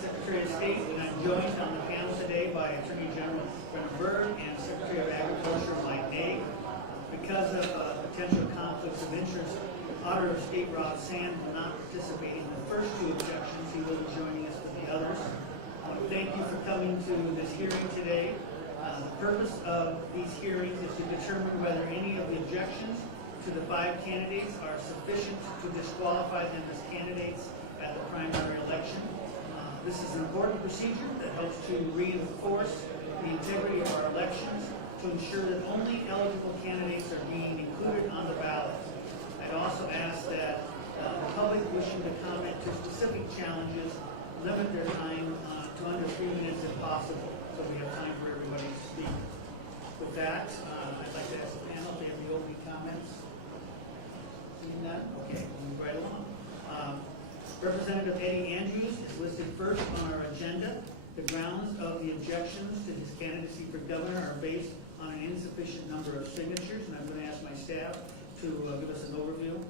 Secretary of State, and I'm joined on the panel today by Attorney General Brennan Byrd and Secretary of Agriculture Mike Hague. Because of potential conflicts of interest, Auditor of State Rob Sand will not participate in the first two objections. He will be joining us for the others. I want to thank you for coming to this hearing today. The purpose of these hearings is to determine whether any of the objections to the 5 candidates are sufficient to disqualify them as candidates at the primary election. This is an important procedure that helps to reinforce the integrity of our elections to ensure that only eligible candidates are being included on the ballot. I'd also ask that the public wishing to comment to specific challenges limit their time to under 3 minutes if possible, so we have time for everybody to speak. With that, I'd like to ask the panel if they have any opening comments. Seeing none? Okay, move right along. Representative Eddie Andrews is listed first on our agenda. The grounds of the objections to his candidacy for governor are based on an insufficient number of signatures, and I'm going to ask my staff to give us an overview.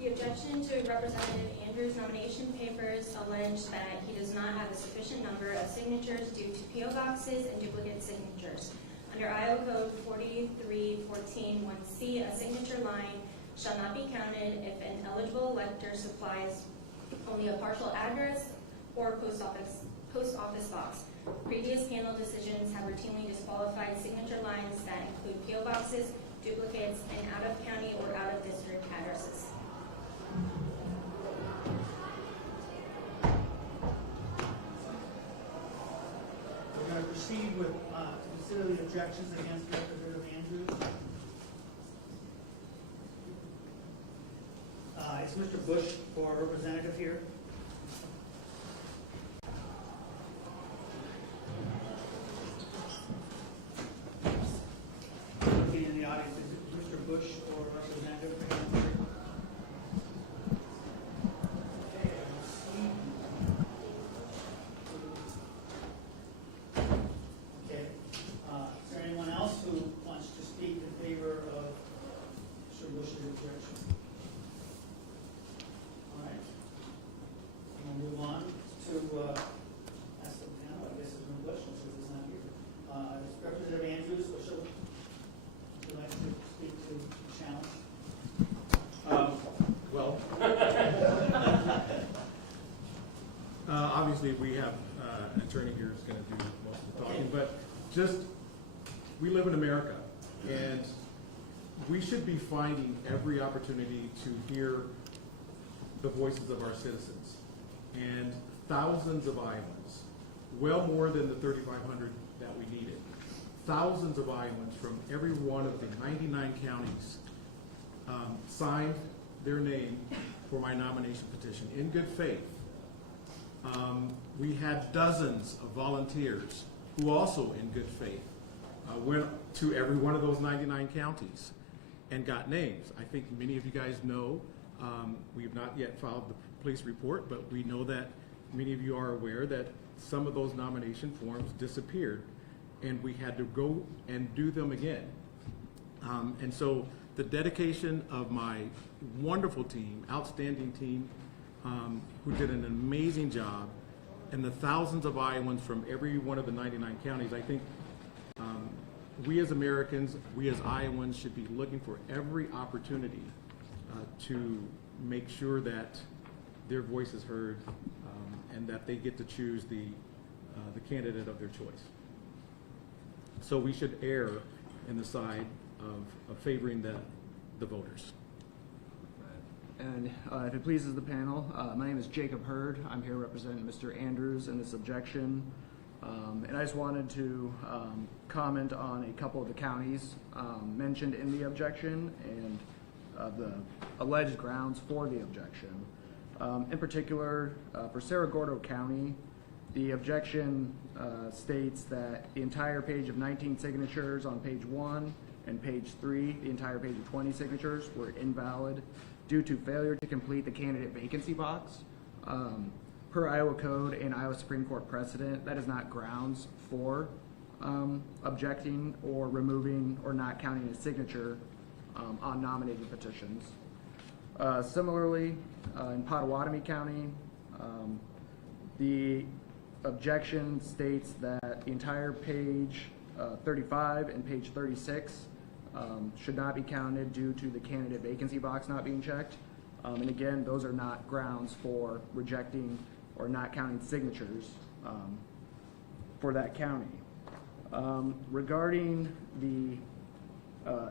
The objection to Representative Andrews' nomination papers allege that he does not have a sufficient number of signatures due to P.O. boxes and duplicate signatures. Under Iowa Code 43.14.1c, a signature line shall not be counted if an eligible elector supplies only a partial address or post office box. Previous panel decisions have routinely disqualified signature lines that include P.O. boxes, duplicates, and out-of-county or out-of-district addresses. We're going to proceed with consider the objections against Representative Andrews. Is Mr. Bush for representative here? obviously we have an attorney here who's going to do most of the talking, but just, we live in America, and we should be finding every opportunity to hear the voices of our citizens. And thousands of Iowans, well more than the 3,500 that we needed, thousands of Iowans from every one of the 99 counties signed their name for my nomination petition in good faith. We had dozens of volunteers who also in good faith went to every one of those 99 counties and got names. I think many of you guys know, we have not yet filed the police report, but we know that many of you are aware that some of those nomination forms disappeared, and we had to go and do them again. And so the dedication of my wonderful team, outstanding team, who did an amazing job, and the thousands of Iowans from every one of the 99 counties, I think we as Americans, we as Iowans should be looking for every opportunity to make sure that their voice is heard and that they get to choose the candidate of their choice. So we should err in the side of favoring the voters. And if it pleases the panel, my name is Jacob Hurd. I'm here representing Mr. Andrews in this objection. And I just wanted to comment on a couple of the counties mentioned in the objection and the alleged grounds for the objection. In particular, for Cerro Gordo County, the objection states that the entire page of 19 signatures on page 1 and page 3, the entire page of 20 signatures, were invalid due to failure to complete the candidate vacancy box. Per Iowa Code and Iowa Supreme Court precedent, that is not grounds for objecting or removing or not counting a signature on nominated petitions. Similarly, in Pottawatomie County, the objection states that the entire page 35 and page 36 should not be counted due to the candidate vacancy box not being checked. And again, those are not grounds for rejecting or not counting signatures for that county. Regarding the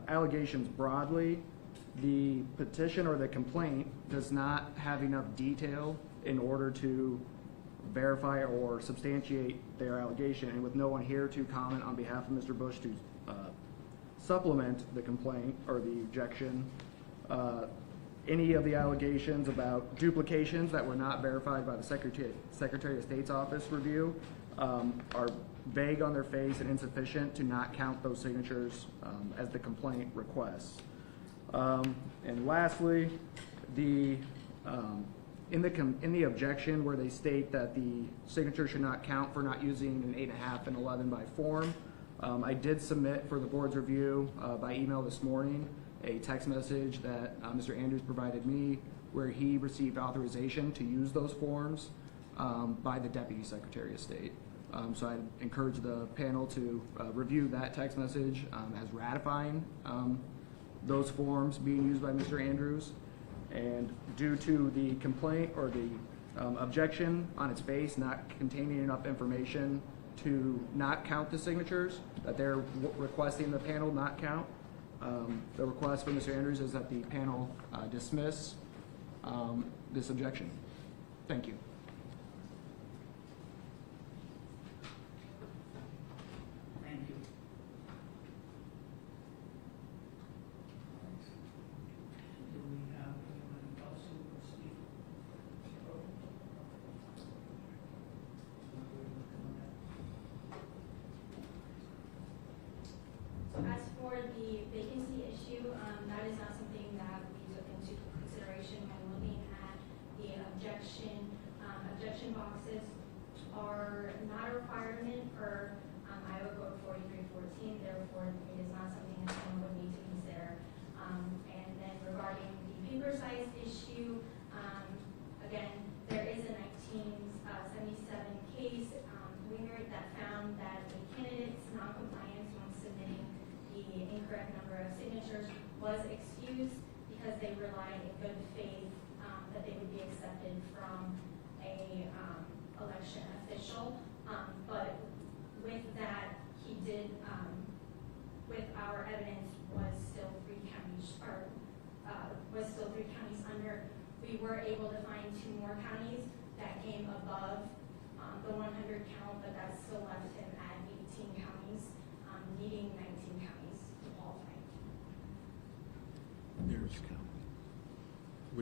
allegations broadly, the petition or the complaint does not have enough detail in order to verify or substantiate their allegation, and with no one here to comment on behalf of Mr. Bush to supplement the complaint or the objection, any of the allegations about duplications that were not verified by the Secretary of State's office review are vague on their face and insufficient to not count those signatures as the complaint requests. And lastly, in the objection where they state that the signature should not count for not using an 8.5 and 11 by form, I did submit for the board's review by email this morning a text message that Mr. Andrews provided me where he received authorization to use those forms by the Deputy Secretary of State. So I encourage the panel to review that text message as ratifying those forms being used by Mr. Andrews. And due to the complaint or the objection on its face not containing enough information to not count the signatures that they're requesting the panel not count, the request for Mr. Andrews is that the panel dismiss this objection. Thank you. Thank you. Do we have anyone else who will speak? As for the vacancy issue, that is not something that we took into consideration when looking at the objection. Objection boxes are not a requirement for Iowa Code 4314, therefore it is not something that someone would need to consider. And then regarding the paper size issue, again, there is a 1977 case, Winger, that found that a candidate's noncompliance when submitting the incorrect number of signatures was excused because they relied in good faith that they would be accepted from a election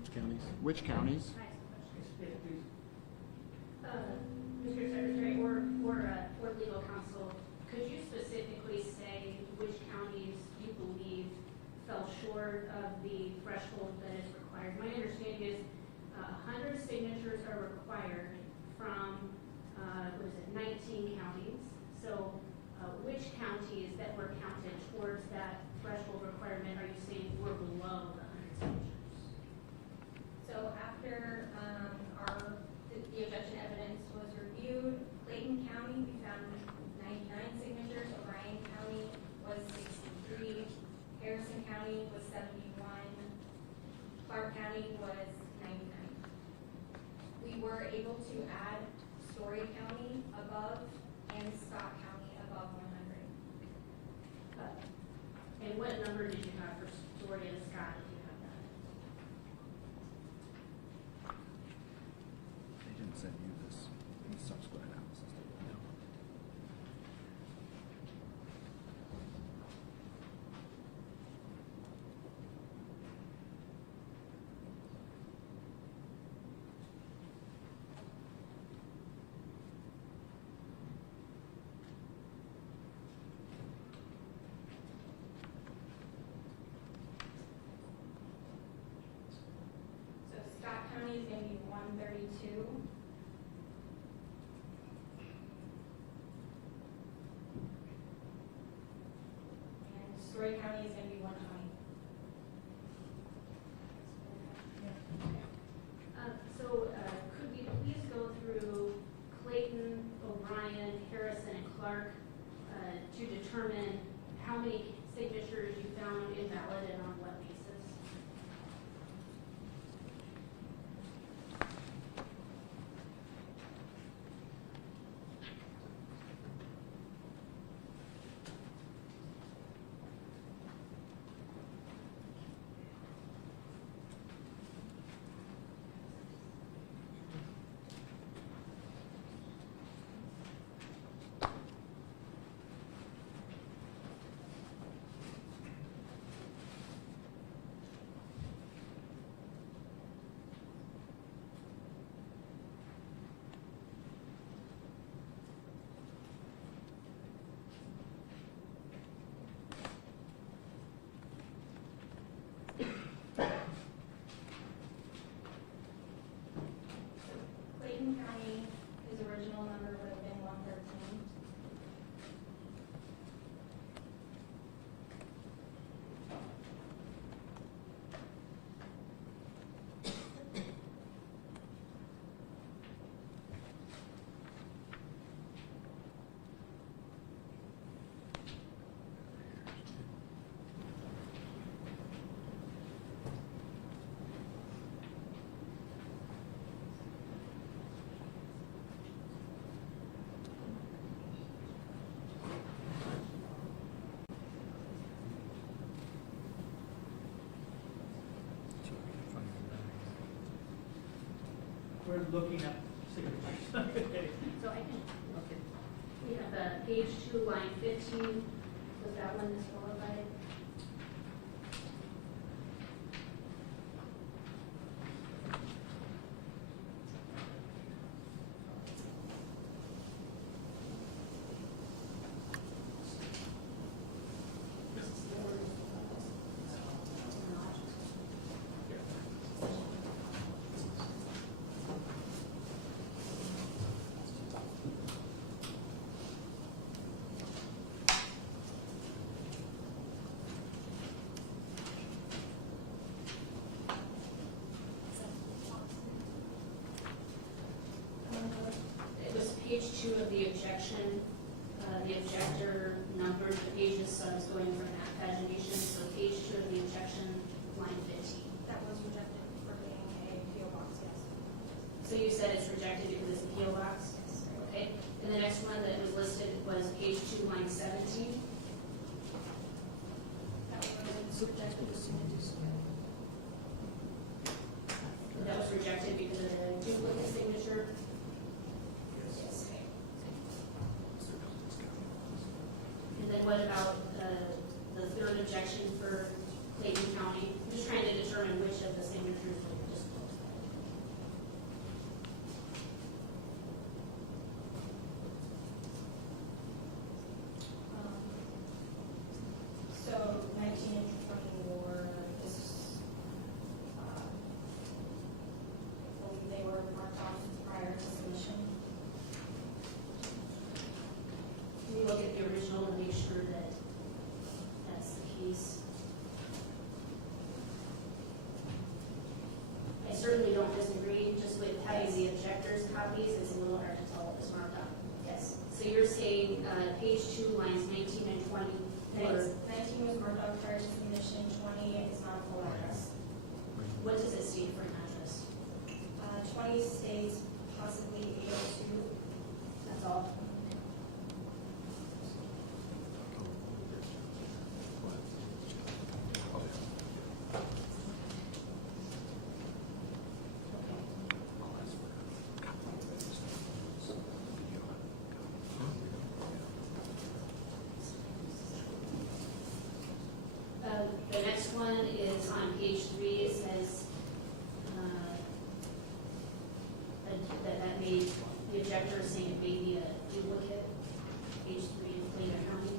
which counties? Which counties? Mr. Secretary or legal counsel, could you specifically say which counties you believe fell short of the threshold that is required? My understanding is 100 signatures are required from, 19 counties. So which counties that were counted towards that threshold requirement are you saying were below the 100 signatures? So after the objection evidence was reviewed, Clayton County, we found 99 signatures. Orion County was 63. Harrison County was 71. Clark County was 99. We were able to add Story County above and Scott County above 100. And what number did you have for Story and Scott, if you have that? They didn't send you this in subsequent analysis. No. So Scott County is going to be 132. And Story County is going to be 120. Could we please go through Clayton, Orion, Harrison, and Clark to determine how many signatures you found invalid and on what basis? Clayton County, his original number would have been 113. We're looking at signatures. Okay. So I can, we have page 2, line 15, was that one disqualified? Page 2 of the objection, the objector numbered the pages, so I was going from that pagination. So page 2 of the objection, line 15. That was rejected for being a PO box, yes. So you said it's rejected because it's a PO box? Yes. Okay. And the next one that was listed was page 2, line 17. That was rejected as soon as That was rejected because of the duplicate signature. Yes. Okay. And then what about the third objection for Clayton County? I'm just trying to determine which of the signatures were just looking at page 2, lines 19 and 20. for- 19 was marked off prior to submission, 20 is not a full address. What does it state for an address? 20 states possibly 802, that's all. The next one is on page 3. It says that made the objector saying it may be a duplicate. Page 3 in Cedar County.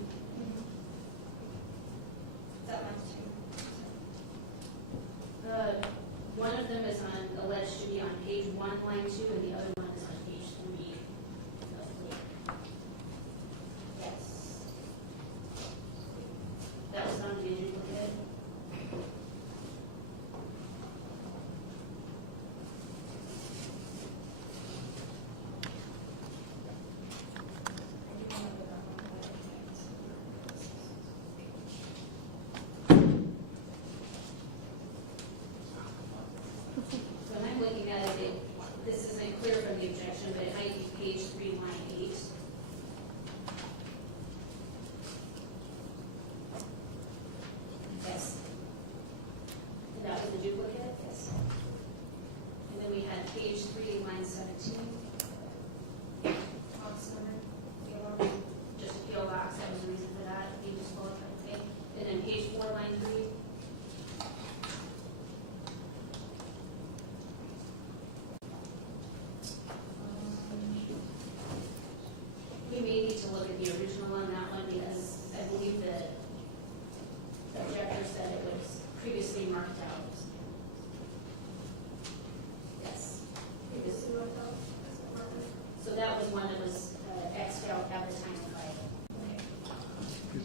That one's two. One of them is alleged to be on page 1, line 2, and the other one is on page 3. Yes. That was found to be a duplicate. When I'm looking at it, this isn't clear from the objection, but it might be page 3, line 8. Yes. And that was a duplicate? Yes. And then we had page 3, line 17. Box number, PO. Just a PO box, that was the reason for that, being disqualified, okay? And then page 4, line 3. We may need to look at the original on that one because I believe the objector said it was previously marked out. Yes. Previously marked out. So that was one that was X'd out at the time of filing.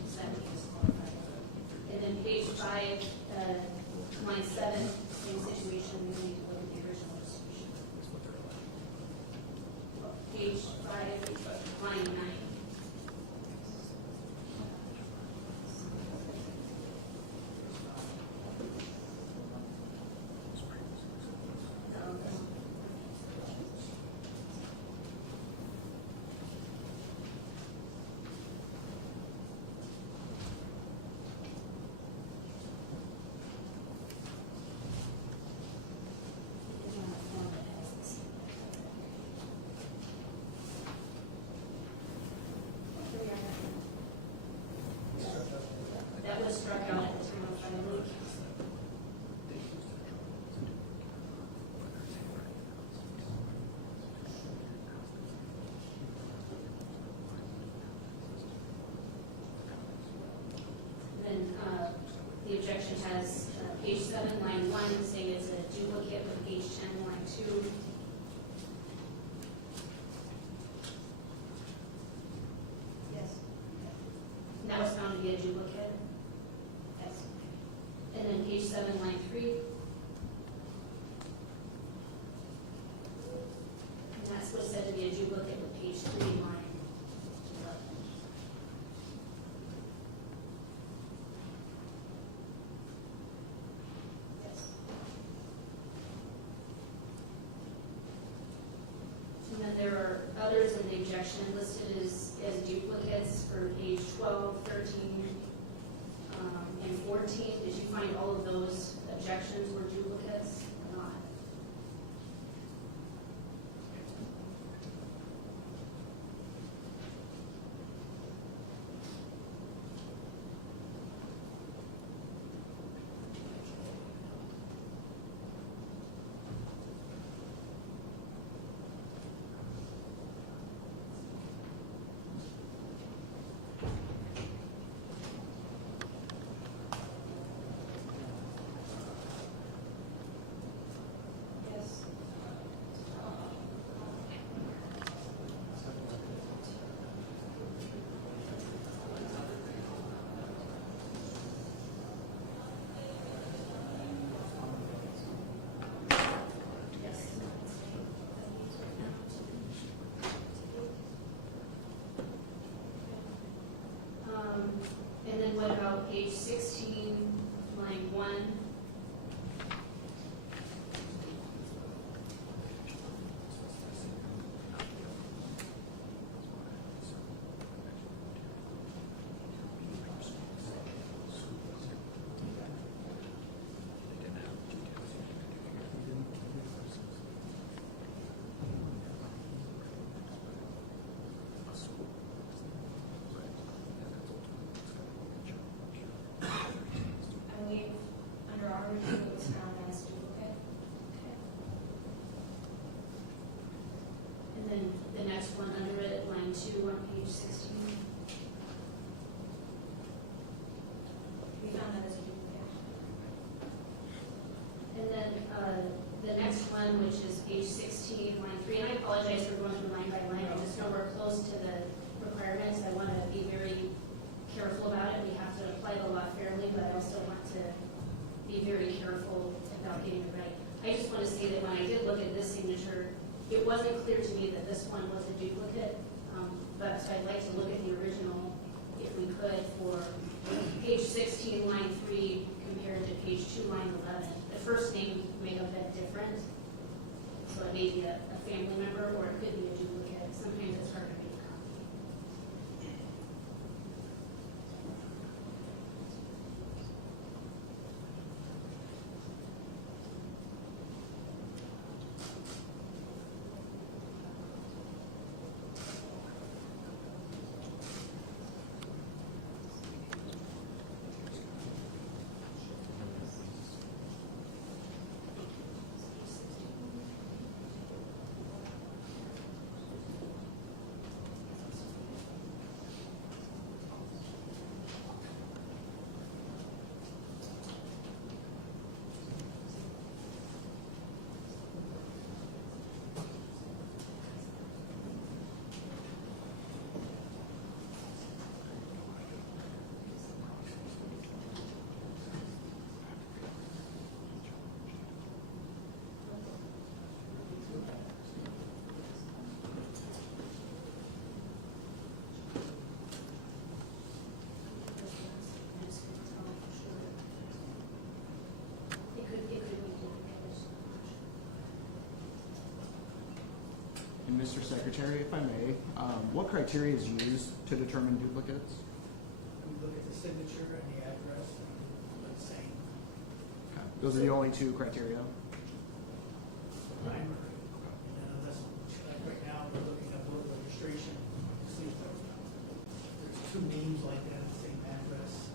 So that would be disqualified. And then page 5, line 7, same situation, we need to look at the original distribution. Page 5, line 9. That was struck out at the time of filing. Then the objection has page 7, line 1, saying it's a duplicate with page 10, line 2. Yes. And that was found to be a duplicate. Yes. And then page 7, line 3. And that's what's said to be a duplicate with page 3, line 11. Yes. And then there are others in the objection listed as duplicates for page 12, 13, and 14. Did you find all of those objections were duplicates or not? And then what about page 16, line 1? And we, under our review, it was found as duplicate. And then the next one under it, line 2 on page 16. We found that as a duplicate. And then the next one, which is page 16, line 3, and I apologize for going through line by line. I just know we're close to the requirements. I want to be very careful about it. We have to apply the law fairly, but I also want to be very careful about getting it right. I just want to say that when I did look at this signature, it wasn't clear to me that this one was a duplicate, but so I'd like to look at the original, if we could, for page 16, line 3, compared to page 2, line 11. The first name may have been different, so it may be a family member, or it could be a duplicate. Sometimes it's hard to make a copy. And Mr. Secretary, if I may, what criteria is used to determine duplicates? We look at the signature and the address, and the same Those are the only two criteria? primary. And then unless, like right now, we're looking at voter registration, see if there's two names like that, same address.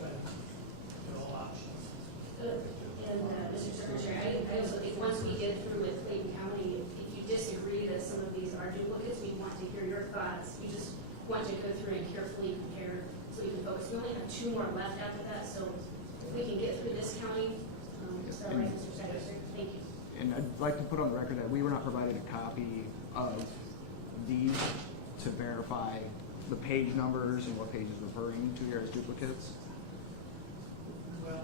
Try to get all options. And Mr. Secretary, I also think once we get through with Clayton County, if you disagree that some of these are duplicates, we want to hear your thoughts. We just want to go through and carefully compare so we can focus. We only have 2 more left after that, so if we can get through this county, is that right, Mr. Secretary? Thank you. And I'd like to put on the record that we were not provided a copy of these to verify the page numbers and what page is referring to here as duplicates. Well,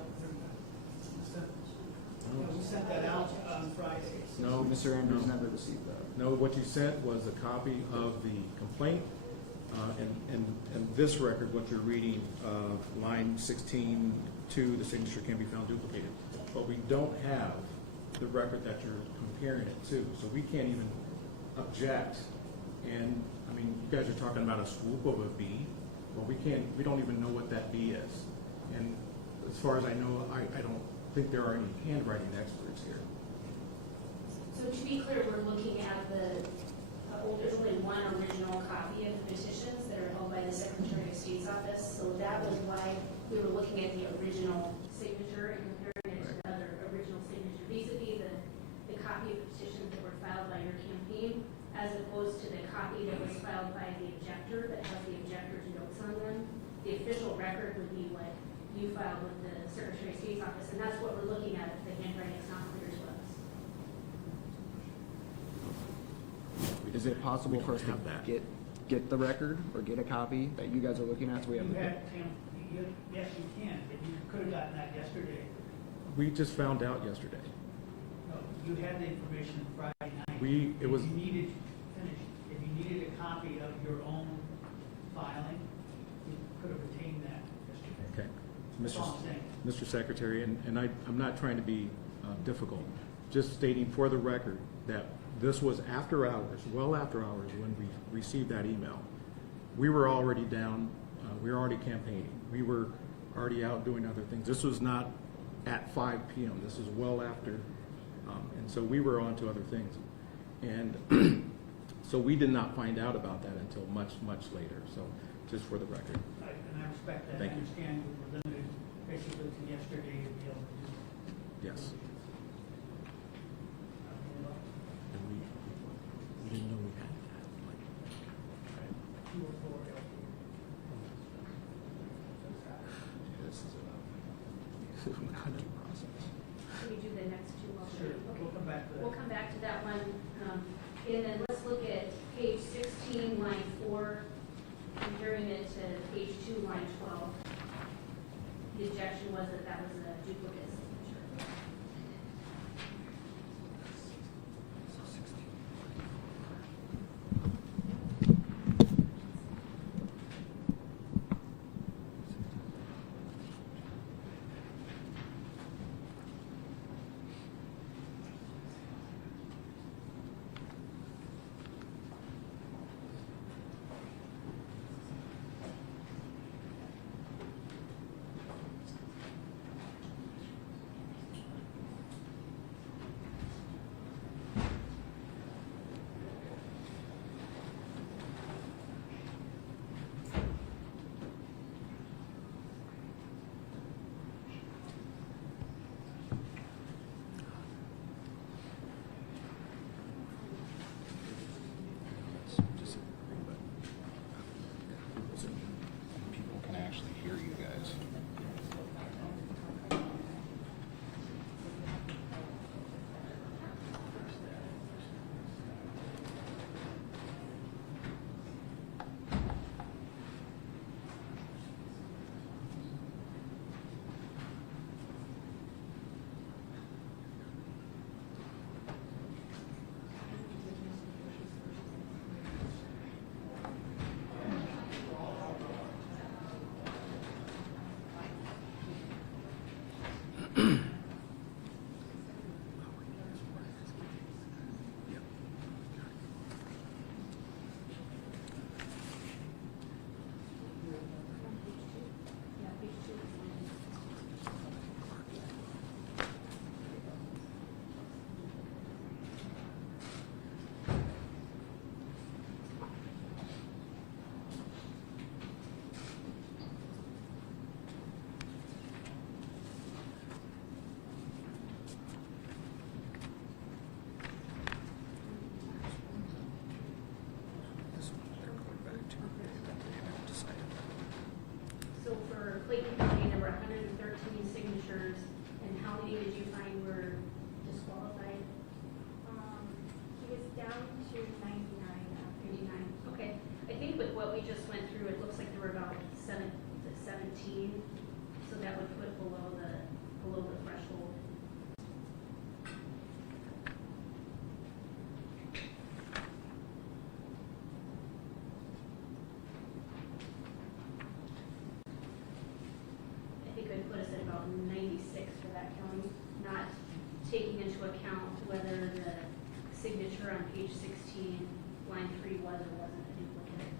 we sent that out on Friday. No, Mr. Andrews no. never received that. No, what you sent was a copy of the complaint, and this record, what you're reading, line 16 to the signature can be found duplicated. But we don't have the record that you're comparing it to, so we can't even object. And, I mean, you guys are talking about a swoop of a B, but we don't even know what that B is. And as far as I know, I don't think there are any handwriting experts here. So to be clear, we're looking at there's only one original copy of the petitions that are held by the Secretary of State's office. So that was why we were looking at the original signature and comparing it to the other original signature. These would be the copy of the petitions that were filed by your campaign, as opposed to the copy that was filed by the objector that has the objector's notes on them. The official record would be what you filed with the Secretary of State's office, and that's what we're looking at if the handwriting's not clear to us. Is it possible for us to have that. get the record or get a copy that you guys are looking at? So we have. Yes, you can, but you could have gotten that yesterday. We just found out yesterday. No, you had the information Friday night. It was. If you needed a copy of your own filing, you That's all I'm saying. Mr. Secretary, and I'm not trying to be difficult, just stating for the record that this was after hours, well after hours, when we received that email. We were already down, we were already campaigning, we were already out doing other things. This was not at 5 p.m., this is well after, and so we were on to other things. And so we did not find out about that until much, much later, so just for the record. Right, and I respect that. Thank I you. understand we were limited basically to yesterday to be able to do. Yes. And we didn't know we had that. Two or four. This is a hunting process. Can we do the next two? Sure, we'll come back to that. We'll come back to that one. And then let's look at page 16, line 4, comparing it to page 2, line 12. The objection was that that was a duplicate signature. People can actually hear you guys. Yeah, page 2 is line. So for Clayton County, there were 113 signatures, and how many did you find were disqualified? He was down to 99 now. 89. Okay. I think with what we just went through, it looks like there were about 17, so that would put below the threshold. I think it would put us at about 96 for that county, not taking into account whether the signature on page 16, line 3 was or wasn't a duplicate.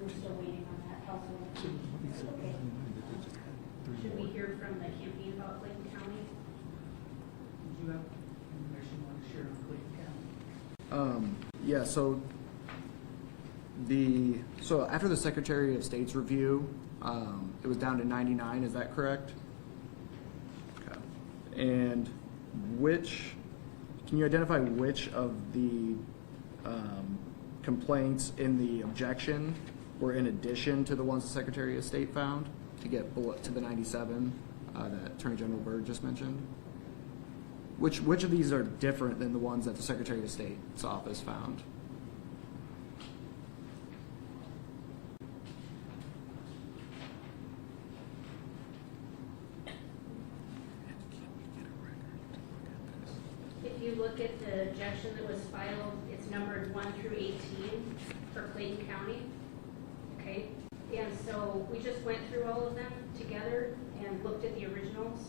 We're still waiting on that household. Okay. Should we hear from the campaign about Clayton County? Did you have information you want to share on Clayton County? Yeah, so after the Secretary of State's review, it was down to 99, is that correct? Okay. And can you identify which of the complaints in the objection were in addition to the ones the Secretary of State found to get to the 97 that Attorney General Byrd just mentioned? Which of these are different than the ones that the Secretary of State's office found? If you look at the objection that was filed, it's numbered 1 through 18 for Clayton County. Okay, and so we just went through all of them together and looked at the originals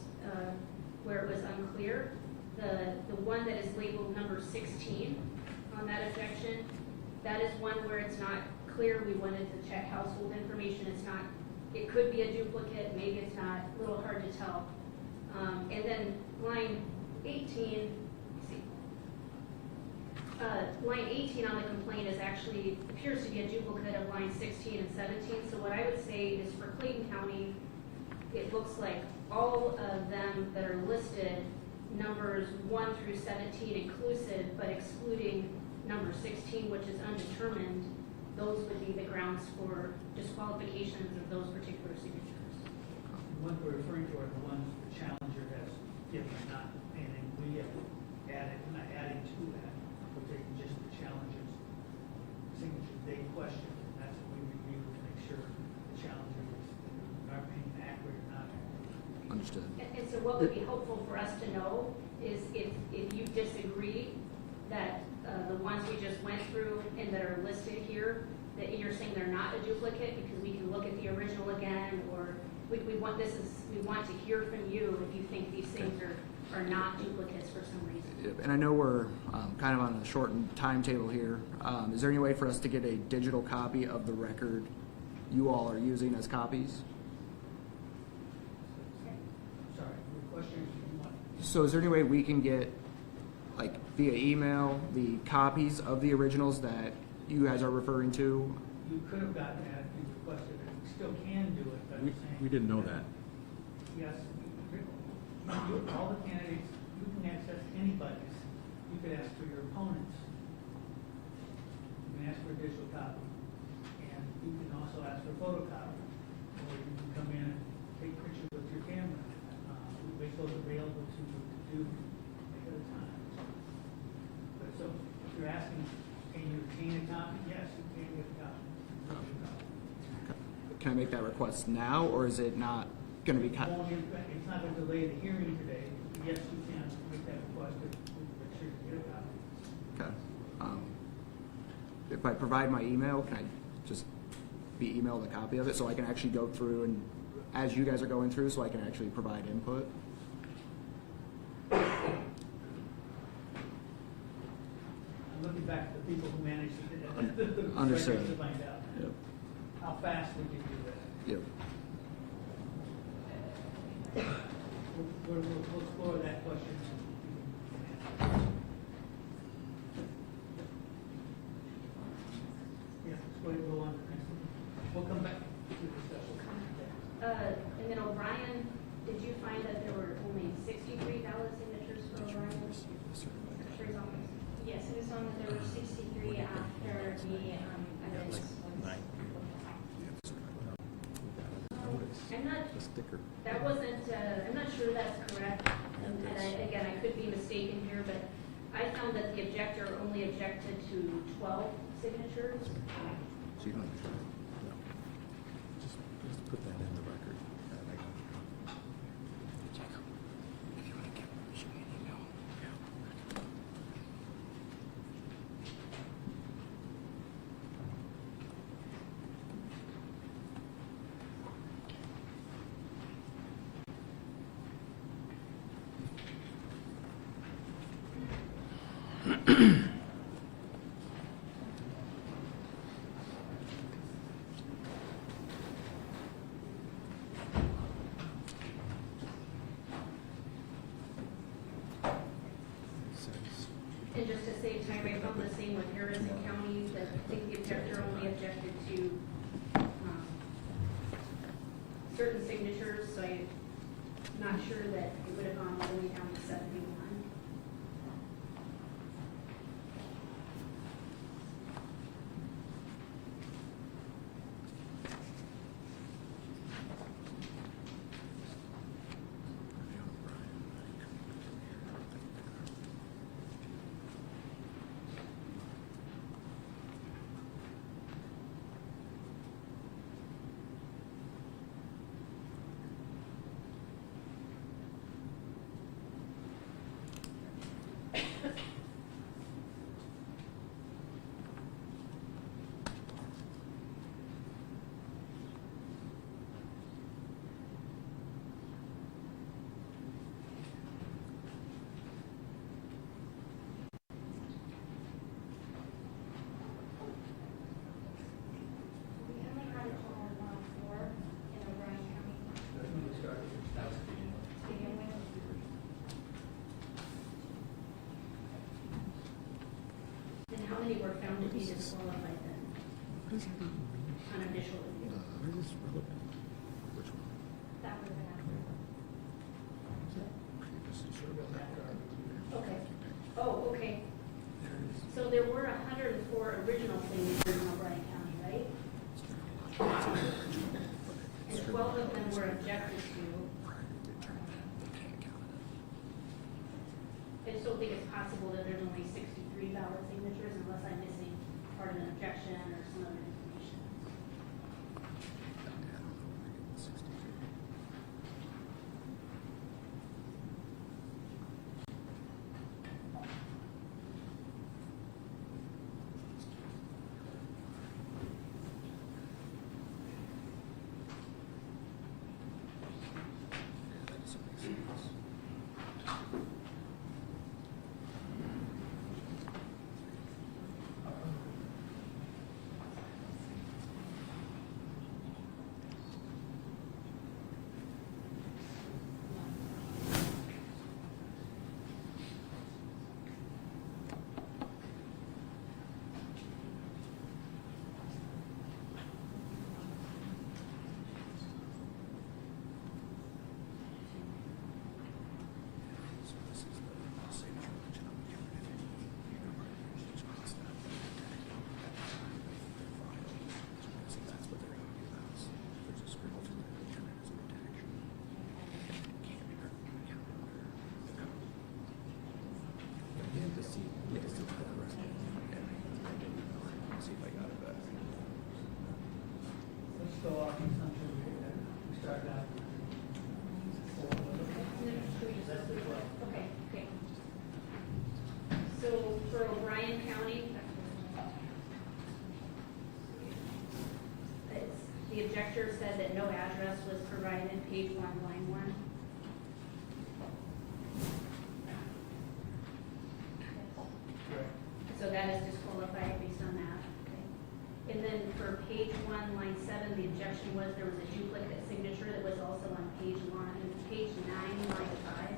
where it was unclear. The one that is labeled number 16 on that objection, that is one where it's not clear. We wanted to check household information. It's not, it could be a duplicate, maybe it's not, a little hard to tell. And then line 18, line 18 on the complaint is actually, appears to be a duplicate of line 16 and 17. So what I would say is for Clayton County, it looks like all of them that are listed, numbers 1 through 17 inclusive, but excluding number 16, which is undetermined, those would be the grounds for disqualifications of those particular signatures. The ones we're referring to are the ones the challenger has given, not anything we have added. We're not adding to that. We're taking just the challenger's signatures they question. That's what we review to make sure the challenger is, in our opinion, accurate or not accurate. Understood. And so what would be helpful for us to know is if you disagree that the ones we just went through and that are listed here, that you're saying they're not a duplicate, because we can look at the original again, or we want to hear from you if you think these things are not duplicates for some reason. Yep, and I know we're kind of on a shortened timetable here. Is there any way for us to get a digital copy of the record you all are using as copies? Sorry, the question is, you want So is there any way we can get, like via email, the copies of the originals that you guys are referring to? you could have gotten that if you requested it. You still can do it, but I'm saying. We didn't know that. Yes, all the candidates, you can access anybody's. You could ask for your opponents. You can ask for a digital copy. And you can also ask for a photocopy. Or you can come in and take pictures with your camera. We make those available to you to do ahead of time. But so, if you're asking, can you obtain a copy? Yes, you can get a copy. Can I make that request now, or is it not going to be? It's not going to delay the hearing today. Yes, you can make that request, but make sure you get a copy. Okay. If I provide my email, can I just be emailed a copy of it so I can actually go through and, as you guys are going through, so I can actually provide input? I'm looking back at the people who managed the Understood. records to find out Yep. how fast we can do that. Yep. We'll explore that question. Yeah, let's go ahead and go on to the next one. We'll come back to discuss. And then O'Brien, did you find that there were only 63 valid signatures for O'Brien? Secretary's office? Yes, it was found that there were 63 after the evidence was. I'm not, that wasn't, I'm not sure that's correct. And again, I could be mistaken here, but I found that the objector only objected to 12 signatures. So you don't have to. Just put that in the record. If you want to shoot me an email. And just to save time, I found the same with Harrison County, that I think the objector only objected to certain signatures, so I'm not sure that it would have gone all the way down to 71. be disqualified then What does that even mean? on initial review. Where is this relevant? Which one? That would have been after. Previously served on that card. Okay. Oh, okay. There it is. So there were 104 original signatures in Bryan County, right? And 12 of them were objected to. I just don't think it's possible that there's only 63 valid signatures unless I'm missing part of an objection or some other information. Let's go off these until we start out. Okay, okay. So for O'Brien County, the objector said that no address was provided, page 1, line 1. So that is disqualified based on that. Okay. And then for page 1, line 7, the objection was there was a duplicate signature that was also on page 9, line 5.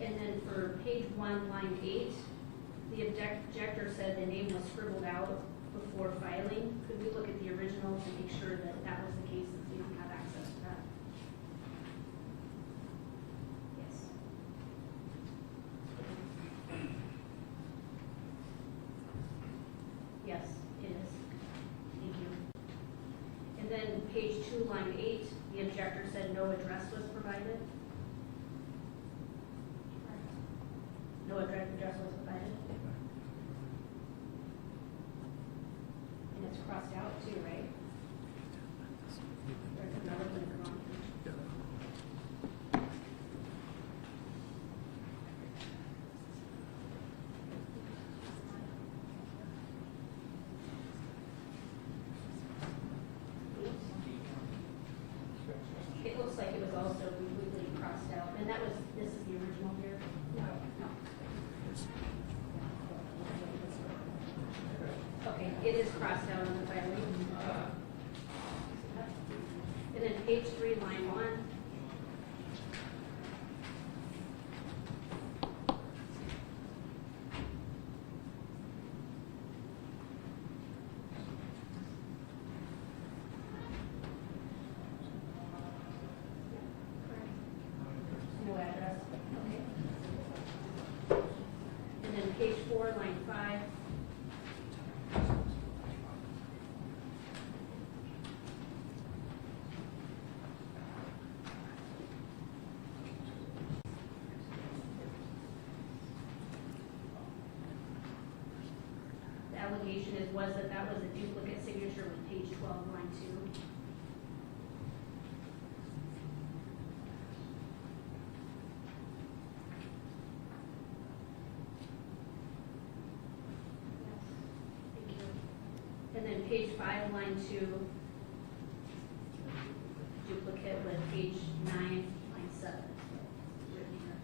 And then for page 1, line 8, the objector said the name was scribbled out before filing. Could we look at the original to make sure that that was the case since we don't have access to that? Yes. Yes, it is. Thank you. And then page 2, line 8, the objector said no address was provided. No address was provided. And it's crossed out too, right? Or it's another one wrong. It looks like it was also completely crossed out, and that was, this is the original here? No. Okay, it is crossed out on the filing. And then page 3, line 1. No address, okay. And then page 4, line 5. The allegation was that that was a duplicate signature with page 12, line 2. Thank you. And then page 5, line 2, duplicate with page 9, line 7. Written here.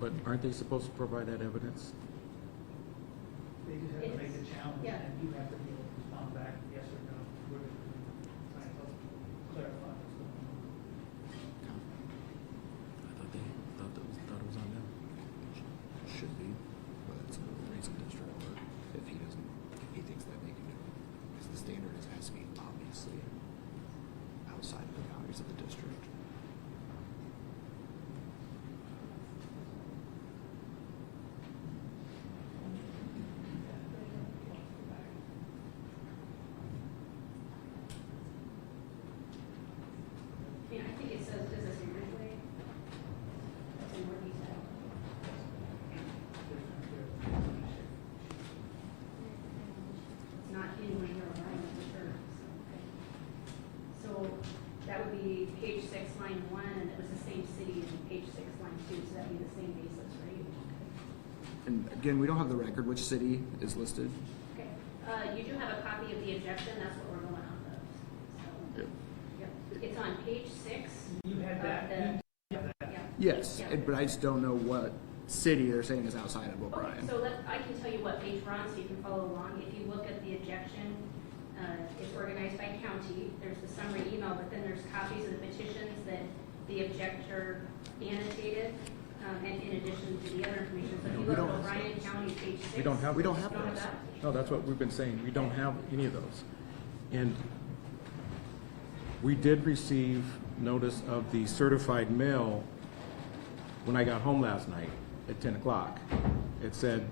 But aren't they supposed to provide that evidence? They just have to make the challenge, Yeah. and you have to be able to respond back, yes or no. We're trying to help clarify what's going on. I thought it was on them. Should be, but it's a reason district court if he doesn't, if he thinks that they can do it. Because the standard is, has to be obviously outside of the boundaries of the district. Yeah, I think it says, does it say Ridgeway? That's in more detail. It's not in Wayne or Ryan, for sure. So that would be page 6, line 1, and it was the same city in page 6, line 2, so that'd be the same basis, right? And again, we don't have the record, which city is listed. Okay. You do have a copy of the objection, that's what we're going off of. So, yep. It's on page 6. You had that, Yeah. Yes, Yeah. but I just don't know what city they're saying is outside of Okay, O'Brien. so I can tell you what page we're on so you can follow along. If you look at the objection, it's organized by county. There's the summary email, but then there's copies of the petitions that the objector annotated, and in addition to the other information. So if you look at O'Brien County, page 6. We don't have We don't have You don't have those. that? No, that's what we've been saying. We don't have any of those. And we did receive notice of the certified mail when I got home last night at 10 o'clock. It said,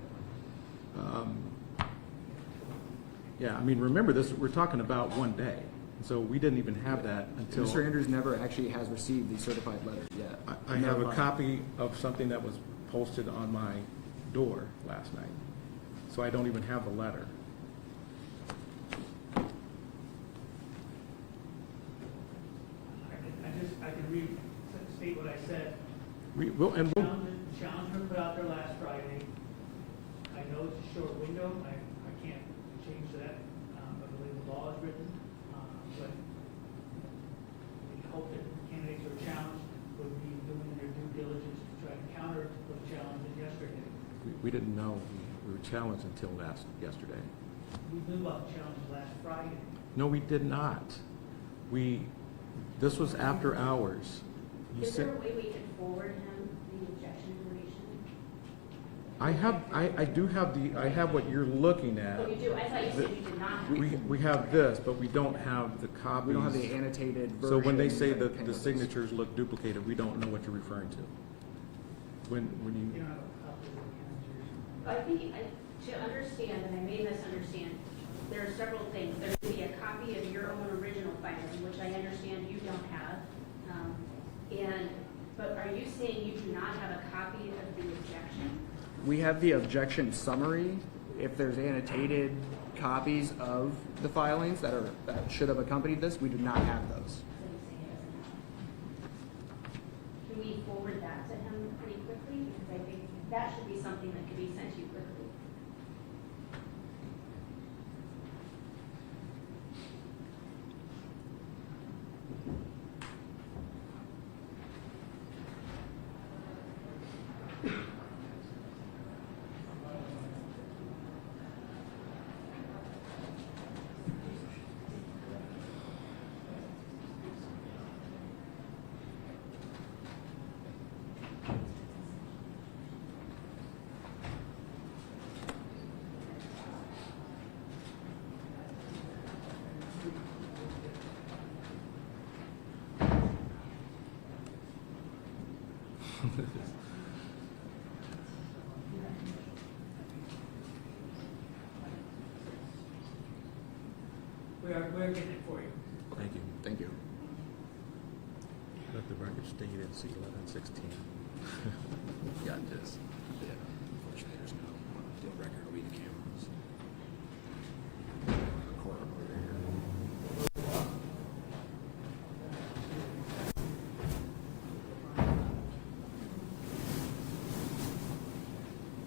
yeah, I mean, remember this, we're talking about one day. So we didn't even have that until. Mr. Andrews never actually has received the certified letter yet. I have a Never. copy of something that was posted on my door last night. So I don't even have the letter. I can state what I said. We'll Challenge were put out there last Friday. I know it's a short window, I can't change that, I believe the law is written, but we hope that candidates who are challenged would be doing their due diligence to try to counter those challenges yesterday. we didn't know we were challenged until yesterday. We knew about the challenges last Friday. No, we did not. This was after hours. You Is there said, a way we can forward him the objection information? I do have I have what you're looking at. Oh, you do? I thought you said you did not have. We have this, but we don't have the copies. We don't have the annotated version. So when they say that came the with this. signatures look duplicated, we don't know what you're referring to. When You you, don't have a copy of the candidates. I think, to understand, and I may misunderstand, there are several things. There could be a copy of your own original filing, which I understand you don't have. But are you saying you do not have a copy of the objection? We have the objection summary. If there's annotated copies of the filings that should have accompanied this, we do not have those. So you say he doesn't have. Can we forward that to him pretty quickly? Because I think that should be something that could be sent to you quickly. We're getting it for you. thank you. Thank you. Let the record state it's 11/16. Yeah, it is. Yeah. Unfortunately, there's no deal record will be the cameras. Recorder over here.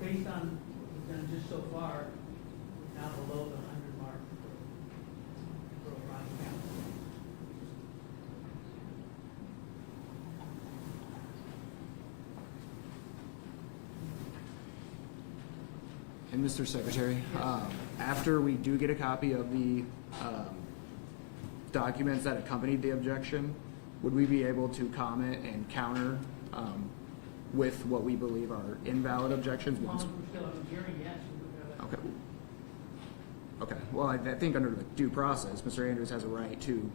Based on what we've done just so far, we're now below the 100 mark for O'Brien County. And Mr. Secretary, after we do get a copy of the documents that accompanied the objection, would we be able to comment and counter with what we believe are invalid objections? As long as we're still in the hearing, yes. we would have that. Okay. Okay, well, I think under the due process, Mr. Andrews has a right to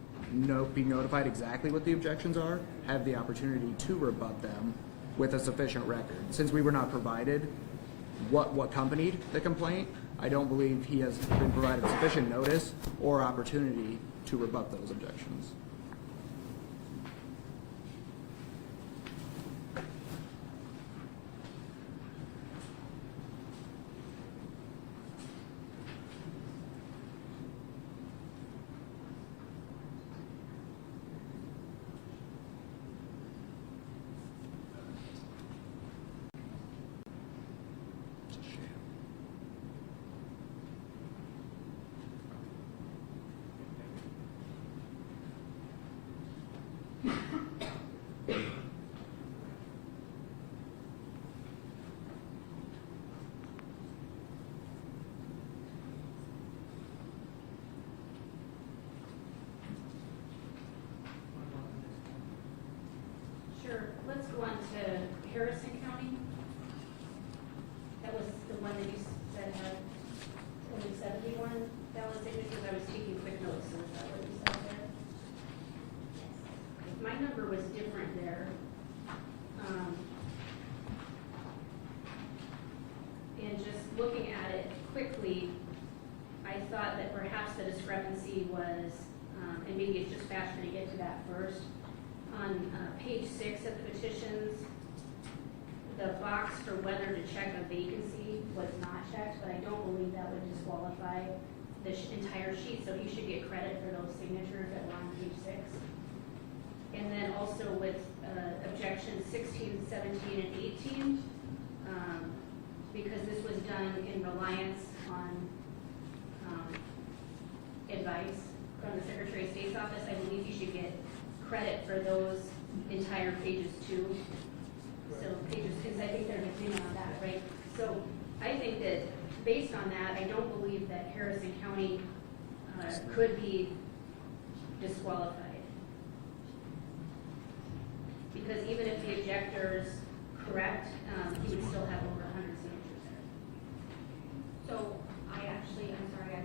be notified exactly what the objections are, have the opportunity to rebut them with a sufficient record. Since we were not provided what accompanied the complaint, I don't believe he has been provided sufficient notice or opportunity to rebut those objections. It's a sham. Sure, let's go on to Harrison County. That was the one that you said had only 71 valid signatures. I was taking quick notes, so is that what you said there? My number was different there. And just looking at it quickly, I thought that perhaps the discrepancy was, and maybe it's just faster to get to that first, on page 6 of the petitions, the box for whether to check a vacancy was not checked, but I don't believe that would disqualify the entire sheet, so he should get credit for those signatures that were on page 6. And then also with objections 16, 17, and 18, because this was done in reliance on advice from the Secretary of State's office, I believe you should get credit for those entire pages too. So pages, because I think they're depending on that, right? So I think that based on that, I don't believe that Harrison County could be disqualified. Because even if the objector's correct, he would still have over 100 signatures there. So I actually, I'm sorry, I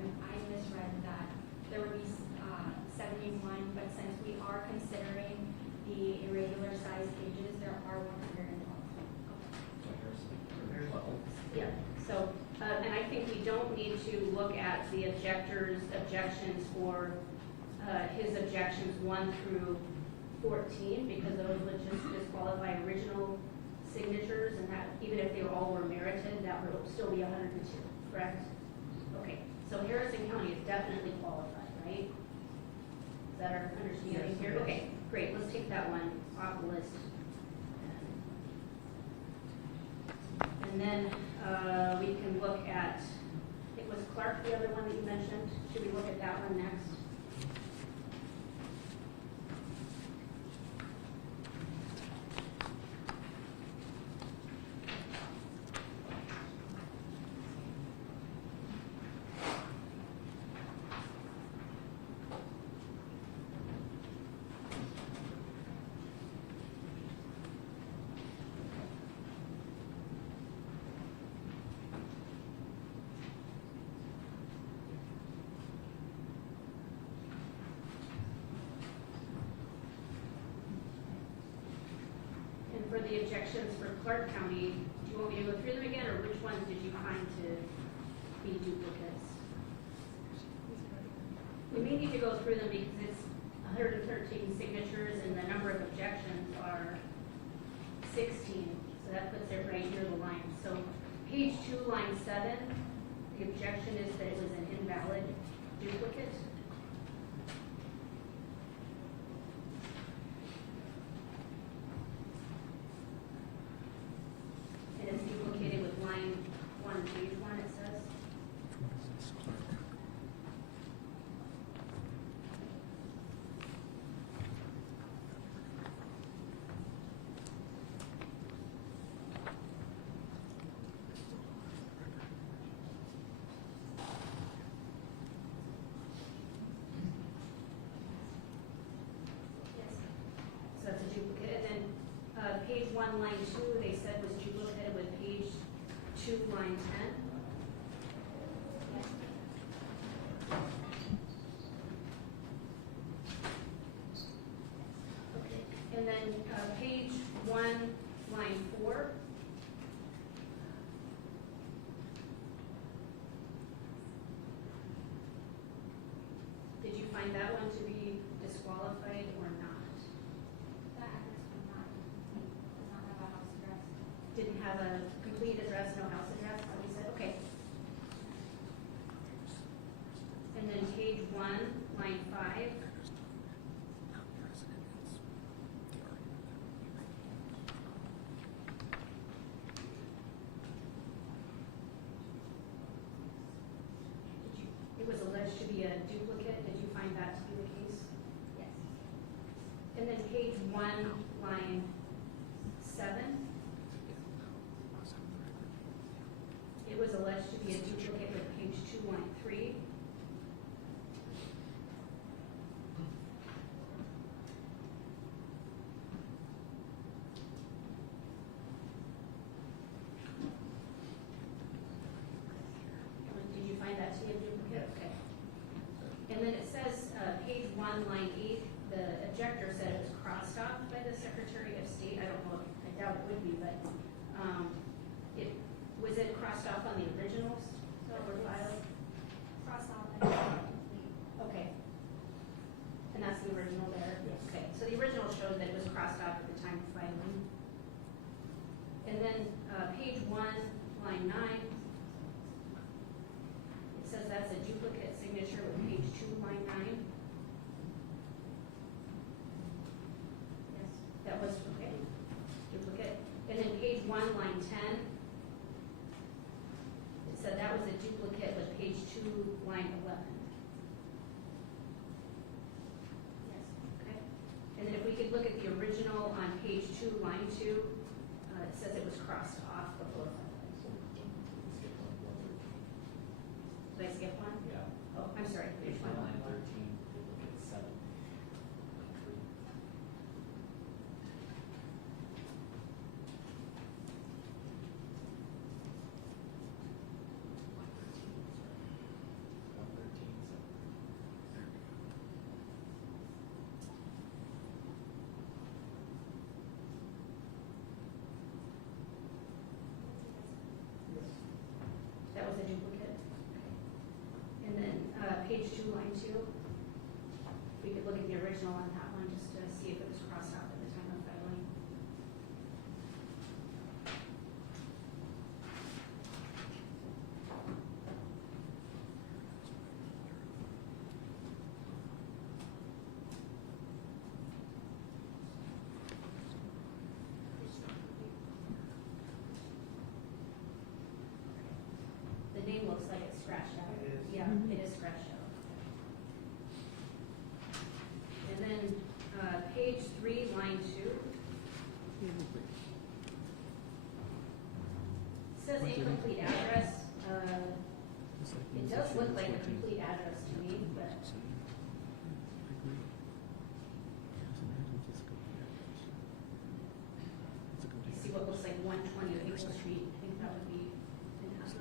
misread that. There would be 71, but since we are considering the irregular size pages, there are 112. Yeah, so, and I think we don't need to look at the objector's objections for his objections 1 through 14, because those would just disqualify original signatures, and that, even if they all were merited, that would still be 102, correct? Okay, so Harrison County is definitely qualified, right? Is that our understanding here? Okay, great, let's take that one off the list. And then we can look at, it was Clark, the other one that you mentioned. Should we look at that one next? And for the objections for Clark County, do you want me to go through them again, or which ones did you find to be duplicates? We may need to go through them because it's 113 signatures and the number of objections are 16. So that puts it right near the line. So page 2, line 7, the objection is that it was an invalid duplicate. And it's duplicated with line 1, page 1, it says. page 1, line 2, they said was duplicated with page 2, line 10. Okay, and then page 1, line 4. Did you find that one to be disqualified or not? That address does not have a house address. Didn't have a complete address, no house address, what we said, okay. And then page 1, line 5. It was alleged to be a duplicate, did you find that to be the case? Yes. And then page 1, line 7. It was alleged to be a duplicate with page 2, line 3. Did you find that to be a duplicate? Yes. Okay. And then it says, page 1, line 8, the objector said it was crossed off by the Secretary of State. I don't know, I doubt it would be, but was it crossed off on the originals that were filed? Crossed off and complete. Okay. And that's the original there? Yes. Okay, so the original showed that it was crossed off at the time of filing. And then page 1, line 9, it says that's a duplicate signature with page 2, line 9. Yes, that was, okay, duplicate. And then page 1, line 10, it said that was a duplicate with page 2, line 11. Yes. Okay. And then if we could look at the original on page 2, line 2, it says it was crossed off before filing. Did I skip one? Yeah. Oh, I'm sorry, page 1. Line 13, duplicate 7. Line 3. Line 13, 7. That was a duplicate. And then page 2, line 2, we could look at the original on that one just to see if it was crossed out at the time of filing. The name looks like it's scratched out. It is. Yeah, it is scratched out. And then page 3, line 2. Says incomplete address. It does look like a complete address to me, but I see what looks like 120 Maple Street. I think that would be an address.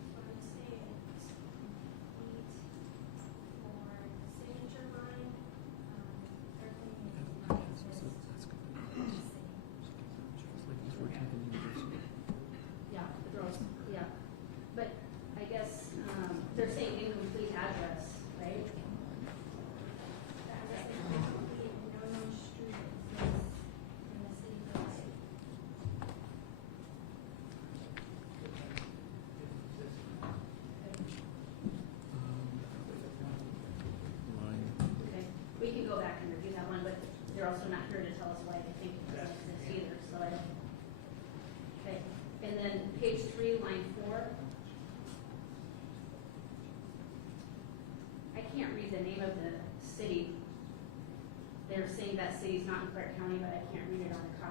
So I'm saying it's complete for signature line, everything is not just Yeah, the girls, yeah. But I guess they're saying incomplete address, right? the address is complete and no known street exists in the city limits. Okay, we can go back and review that one, but they're also not here to tell us why they think it doesn't exist either, so I don't. Okay, and then page 3, line 4. I can't read the name of the city. They're saying that city's not in Clark County, but I can't read it on the copy.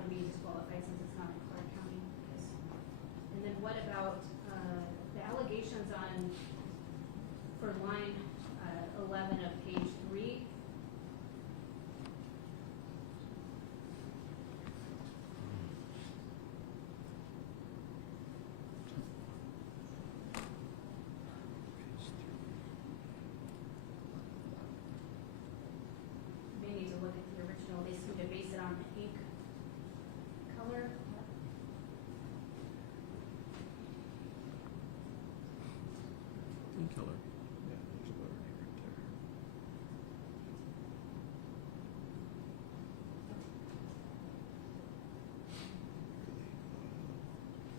would be disqualified since it's not in Clark County. And then what about the allegations on, for line 11 of page 3? They need to look at the original. They seem to base it on the ink color. Ink color. Yeah, there's a letter name right there.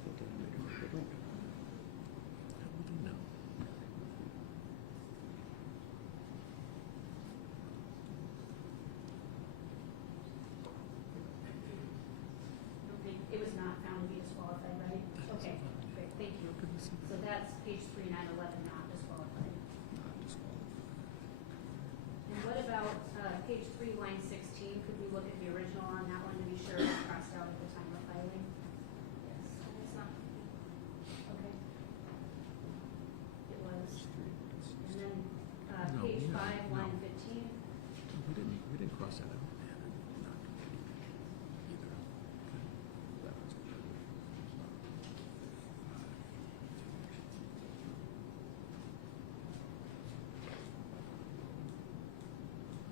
Put that in there, put link. How would you know? Okay, it was not found to be disqualified, right? Okay, great, thank you. So that's page 3, 911, not disqualified. Not disqualified. And what about page 3, line 16? Could we look at the original on that one to be sure it's crossed out at the time of filing? Yes, and it's not. Okay. It was. Page 3, And then No, page no, 5, no. line 15. We didn't cross that out. Not complete either. That was complete.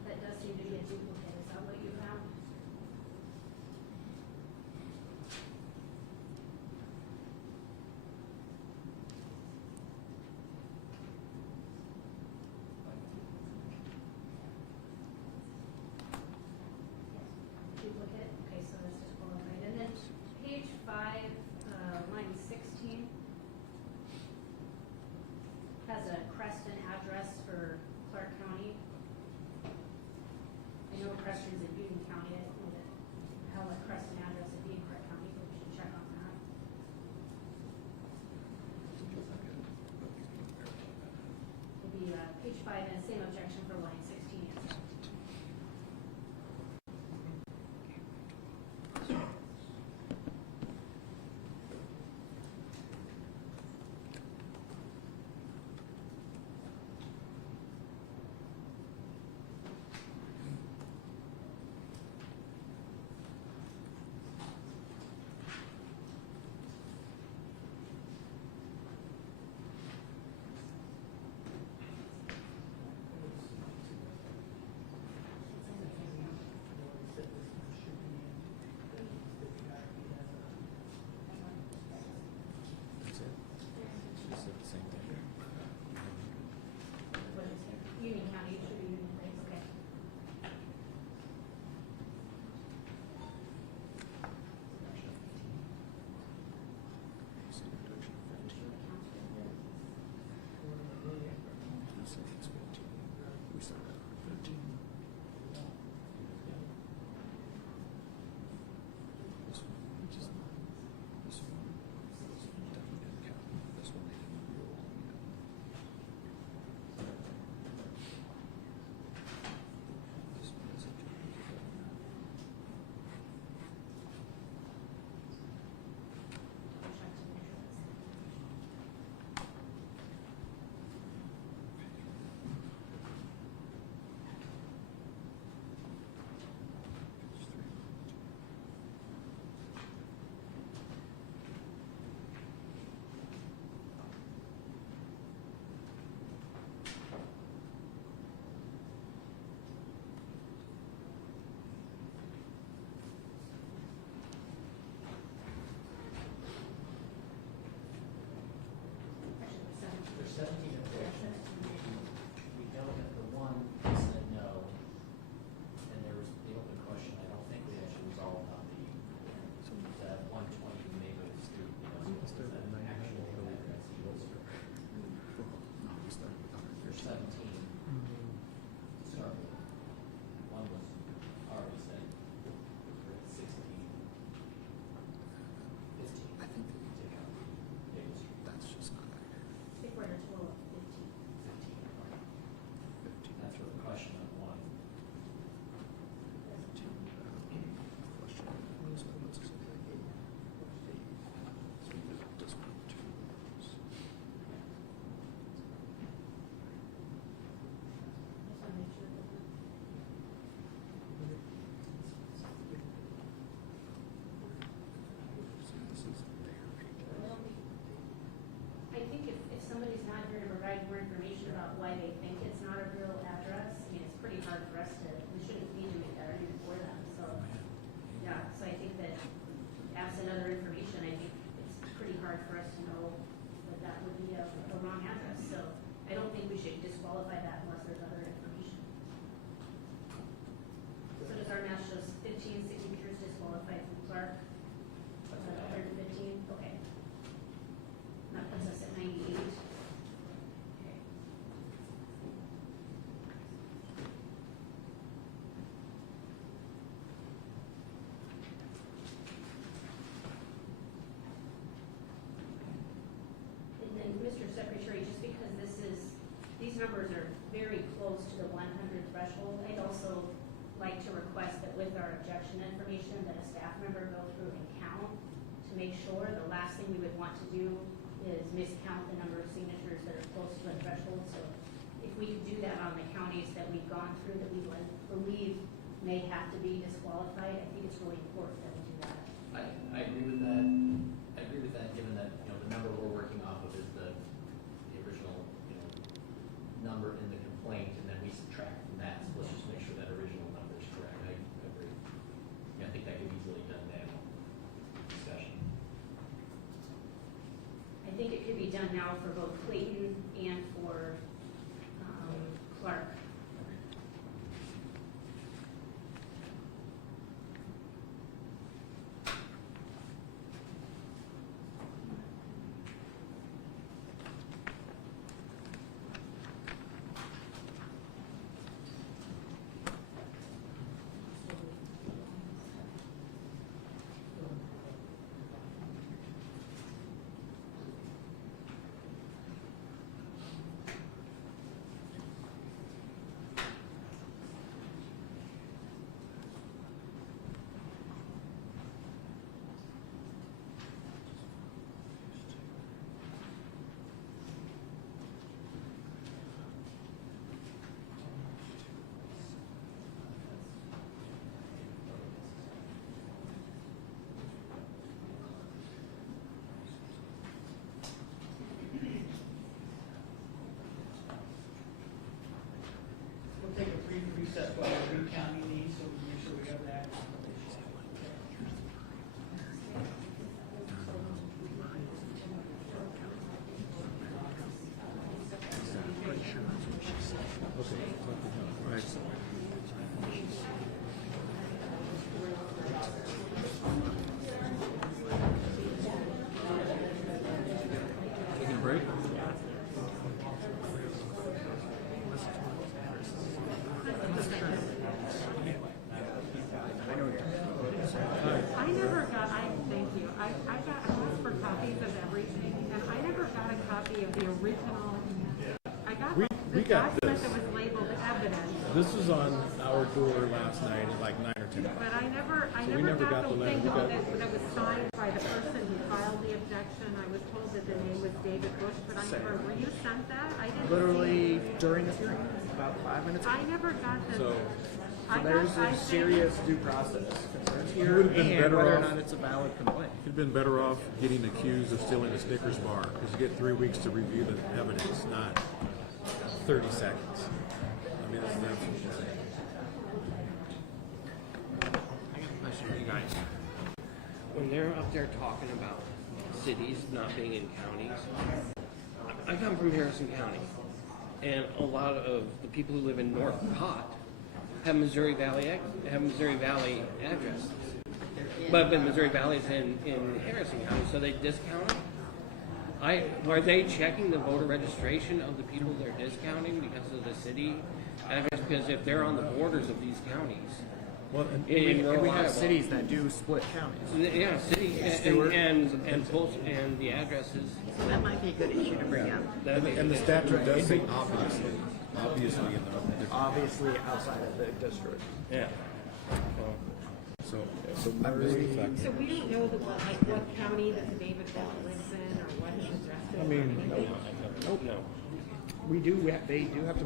That does seem to be a duplicate. Is that what you found? Duplicate? Okay, so that's disqualified. And then page 5, line 16 has a Creston address for Clark County. I know Creston's in Union County. I don't know that how a Creston address would be in Clark County, but we should check on that. It'll be page 5 and the same objection for line 16 and 17. about why they think it's not a real address. I mean, it's pretty hard for us to, we shouldn't be doing that argument for them, so, yeah, so I think that absent other information, I think it's pretty hard for us to know that that would be a wrong address, so I don't think we should disqualify that unless there's other information. So does our math shows 15 signatures disqualified from Clark? 115, okay. That puts us at 98. Okay. And then, Mr. Secretary, just because these numbers are very close to the 100 threshold, I'd also like to request that with our objection information, that a staff member go through and count to make sure. The last thing we would want to do is miscount the number of signatures that are close to a threshold. So if we could do that on the counties that we've gone through that we believe may have to be disqualified, I think it's really important that we do that. I agree with that. I agree with that, given that, the number we're working off of is the original, number in the complaint, and then we subtract from that. So let's just make sure that original number is correct. I agree. I think that could be easily done now. Discussion. I think it could be done now for both Clayton and for Clark. We'll take a brief recess while we're recounting these, so we make sure we have that. Taking a break? Thank you. I asked for copies of everything, and I never got a copy of the original. I got We the got document this. that was labeled evidence, This was on our door last night at like 9 or 10. but I never we never got got the the letter. thing We got- that was signed by the person who filed the objection. I was told that the name was David Bush, but I never, were you sent that? I didn't Literally during this hearing, about 5 minutes see. ago. I never got the. So- So there's a serious due process concerns here, would've been and better whether or off- not it's a valid complaint. You'd been better off getting accused of stealing a Snickers bar, because you get 3 weeks to review the evidence, not 30 seconds. I mean, that's insane. I got a question for you guys. When they're up there talking about cities not being in counties, I come from Harrison County, and a lot of the people who live in North Cott have Missouri Valley addresses. But Missouri Valley's in Harrison County, so they discount them. Are they checking the voter registration of the people they're discounting because of the city address? Because if they're on the borders of these counties, Well, in rural We have Iowa, cities that do split counties. yeah, city Stewart. and the addresses. So that might be a good issue to bring up. and the statute does say obviously in the Obviously outside of the district. Yeah. so that really affects. So we don't know what county that David Bell lives in or what his address is. I mean, No. They do have to.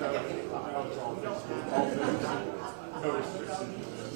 No restrictions.